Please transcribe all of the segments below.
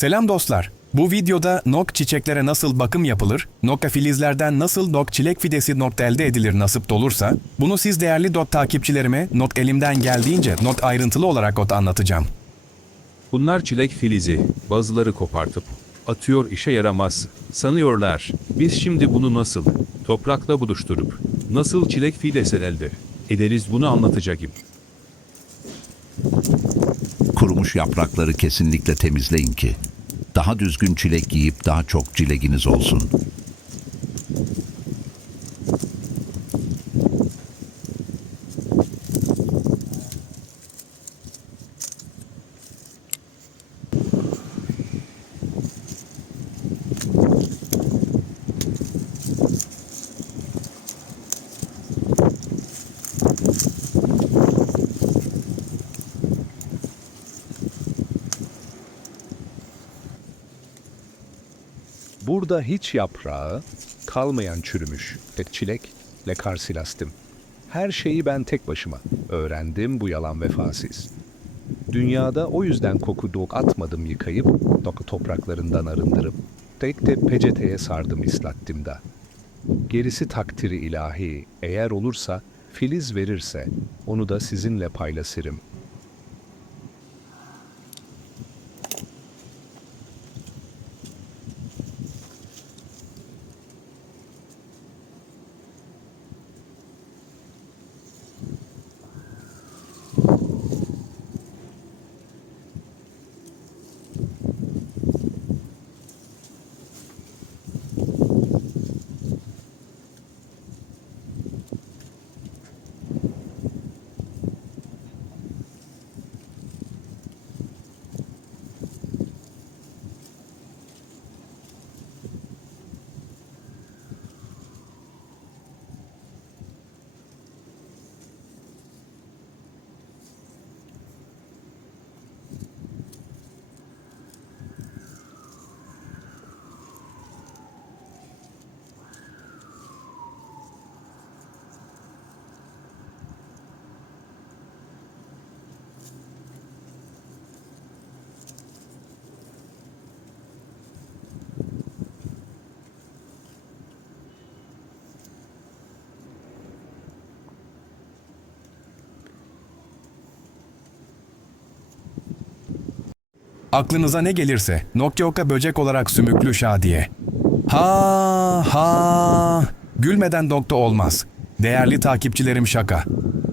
Selam dostlar. Bu videoda nok çiçeklere nasıl bakım yapılır, nokta filizlerden nasıl nok çilek fidesi not elde edilir nasip olursa, bunu siz değerli dot takipçilerime not elimden geldiğince not ayrıntılı olarak ot anlatacağım. Bunlar çilek filizi, bazıları kopartıp atıyor işe yaramaz sanıyorlar. Biz şimdi bunu nasıl toprakla buluşturup nasıl çilek fidesi elde ederiz bunu anlatacağım. Kurumuş yaprakları kesinlikle temizleyin ki daha düzgün çilek yiyip daha çok çileginiz olsun. Burada hiç yaprağı kalmayan çürümüş. Le çilek, le karsilastim. Her şeyi ben tek başıma öğrendim bu yalan vefasız. Dünyada o yüzden koku dok atmadım yıkayıp, doku topraklarından arındırıp, tek de peçeteye sardım islattim da. Gerisi takdiri ilahi, eğer olursa, filiz verirse, onu da sizinle paylaşırım. Aklınıza ne gelirse, Nokyooka böcek olarak sümüklü şadiye. Ha ha, gülmeden dokta olmaz. Değerli takipçilerim şaka.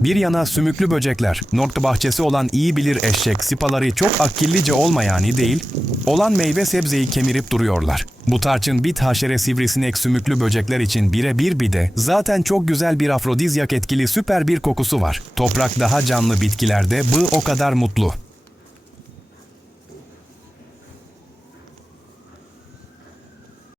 Bir yana sümüklü böcekler, nokta bahçesi olan iyi bilir eşek, sipaları çok akillice olmayani değil, olan meyve sebzeyi kemirip duruyorlar. Bu tarçın bit haşere sivrisinek sümüklü böcekler için birebir bir de zaten çok güzel bir afrodizyak etkili süper bir kokusu var. Toprak daha canlı bitkilerde bı o kadar mutlu.